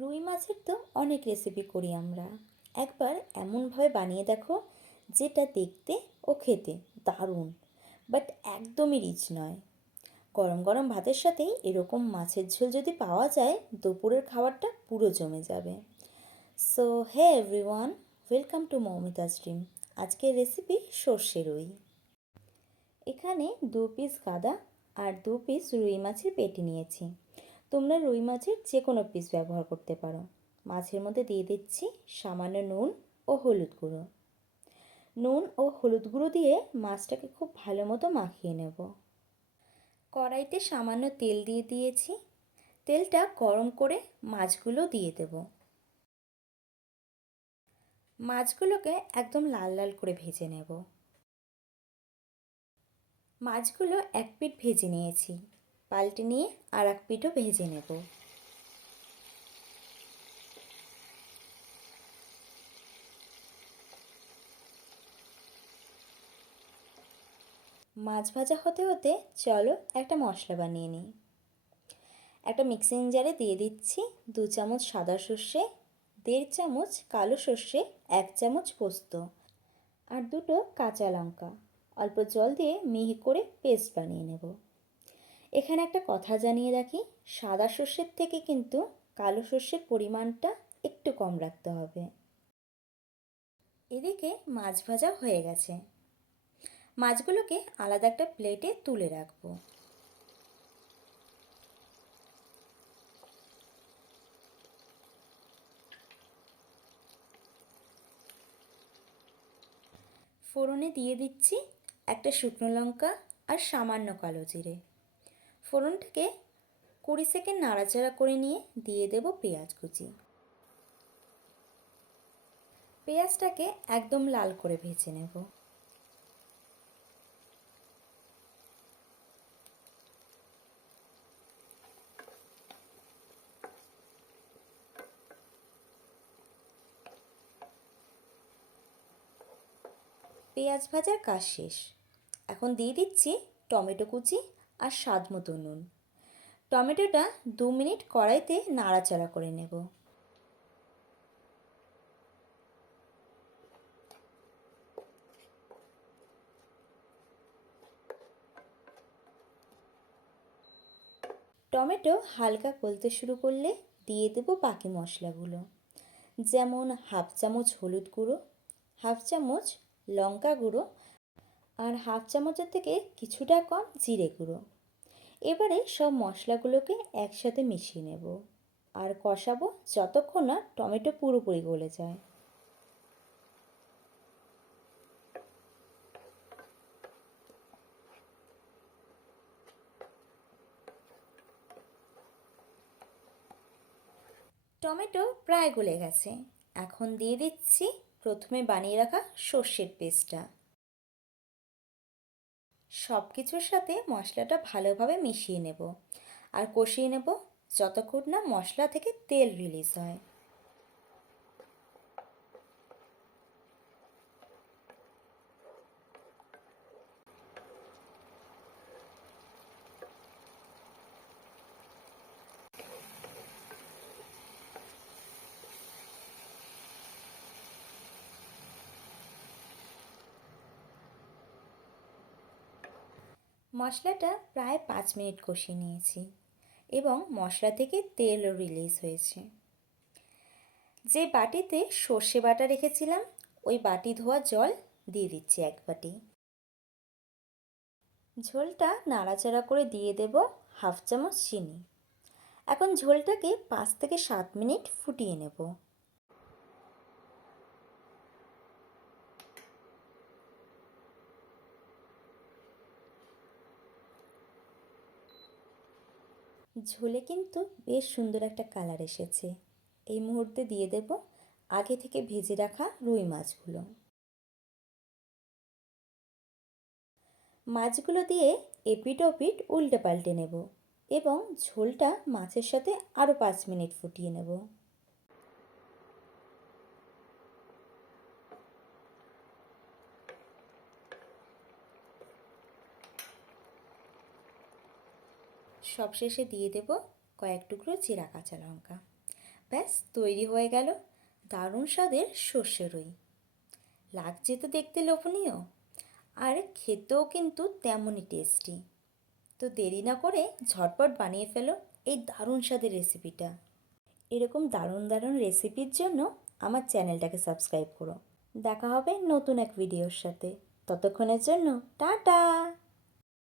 রুই মাছের তো অনেক রেসিপি করি আমরা। একবার এমনভাবে বানিয়ে দেখো যেটা দেখতে ও খেতে দারুণ, বাট একদমই রিচ নয়। গরম গরম ভাতের সাথেই এরকম মাছের ঝোল যদি পাওয়া যায়, দুপুরের খাবারটা পুরো জমে যাবে। So hey everyone, welcome to Moumita's dream. আজকের রেসিপি সর্ষে রুই। এখানে 2 পিস গাদা আর 2 পিস রুই মাছের পেটি নিয়েছি। তোমরা রুই মাছের যে কোনো পিস ব্যবহার করতে পারো। মাছের মধ্যে দিয়ে দিচ্ছি সামান্য নুন ও হলুদ গুঁড়ো। নুন ও হলুদ গুঁড়ো দিয়ে মাছটাকে খুব ভালো মতো মাখিয়ে নেব। কড়াইতে সামান্য তেল দিয়ে দিয়েছি। তেলটা গরম করে মাছগুলো দিয়ে দেব। মাছগুলোকে একদম লাল লাল করে ভেজে নেব। মাছগুলো এক পিঠ ভেজে নিয়েছি, পাল্টে নিয়ে আর এক পিঠও ভেজে নেব। মাছ ভাজা হতে হতে চলো একটা মশলা বানিয়ে নিই। একটা মিক্সিং জারে দিয়ে দিচ্ছি 2 চামচ সাদা সর্ষে, 1.5 চামচ কালো সর্ষে, 1 চামচ পোস্ত আর 2 কাঁচা লঙ্কা। অল্প জল দিয়ে মিহি করে পেস্ট বানিয়ে নেব। এখানে একটা কথা জানিয়ে রাখি, সাদা সর্ষের থেকে কিন্তু কালো সর্ষের পরিমাণটা একটু কম রাখতে হবে। এদিকে মাছ ভাজা হয়ে গেছে। মাছগুলোকে আলাদা একটা প্লেটে তুলে রাখবো। ফোড়নে দিয়ে দিচ্ছি একটা শুকনো লঙ্কা আর সামান্য কালো জিরে। ফোড়নটাকে 20 সেকেন্ড নাড়াচাড়া করে নিয়ে দিয়ে দেব পেঁয়াজ কুচি। পেঁয়াজটাকে একদম লাল করে ভেজে নেব। পেঁয়াজ ভাজার কাজ শেষ। এখন দিয়ে দিচ্ছি টমেটো কুচি আর স্বাদ মতো নুন। টমেটোটা 2 মিনিট কড়াইতে নাড়াচাড়া করে নেব। টমেটো হালকা গলতে শুরু করলে দিয়ে দেব বাকি মশলাগুলো, যেমন 1/2 চামচ হলুদ গুঁড়ো, 1/2 চামচ লঙ্কা গুঁড়ো আর 1/2 চামচের থেকে কিছুটা কম জিরে গুঁড়ো। এবারে সব মশলাগুলোকে একসাথে মিশিয়ে নেব আর কষাবো যতক্ষণ না টমেটো পুরোপুরি গলে যায়। টমেটো প্রায় গলে গেছে। এখন দিয়ে দিচ্ছি প্রথমে বানিয়ে রাখা সর্ষের পেস্টটা। সব কিছুর সাথে মশলাটা ভালোভাবে মিশিয়ে নেব আর কষিয়ে নেব যতক্ষণ না মশলা থেকে তেল রিলিজ হয়। মশলাটা প্রায় 5 মিনিট কষিয়ে নিয়েছি এবং মশলা থেকে তেলও রিলিজ হয়েছে। যে বাটিতে সর্ষে বাটা রেখেছিলাম ওই বাটি ধোয়া জল দিয়ে দিচ্ছি 1 বাটি। ঝোলটা নাড়াচাড়া করে দিয়ে দেব 1/2 চামচ চিনি। এখন ঝোলটাকে 5 থেকে 7 মিনিট ফুটিয়ে নেব। ঝোলে কিন্তু বেশ সুন্দর একটা কালার এসেছে। এই মুহূর্তে দিয়ে দেব আগে থেকে ভেজে রাখা রুই মাছগুলো। মাছগুলো দিয়ে এপিট ওপিট উল্টে পাল্টে নেব এবং ঝোলটা মাছের সাথে আরও 5 মিনিট ফুটিয়ে নেব। সবশেষে দিয়ে দেব কয়েক টুকরো চেরা কাঁচা লঙ্কা। ব্যাস তৈরি হয়ে গেল দারুণ স্বাদের সর্ষে রুই। লাগছে তো দেখতে লোভনীয়, আর খেতেও কিন্তু তেমনই টেস্টি। তো দেরি না করে ঝটপট বানিয়ে ফেলো এই দারুণ স্বাদের রেসিপিটা। এরকম দারুণ দারুণ রেসিপির জন্য আমার চ্যানেলটাকে সাবস্ক্রাইব করো। দেখা হবে নতুন এক ভিডিওর সাথে। ততক্ষণের জন্য টাটা।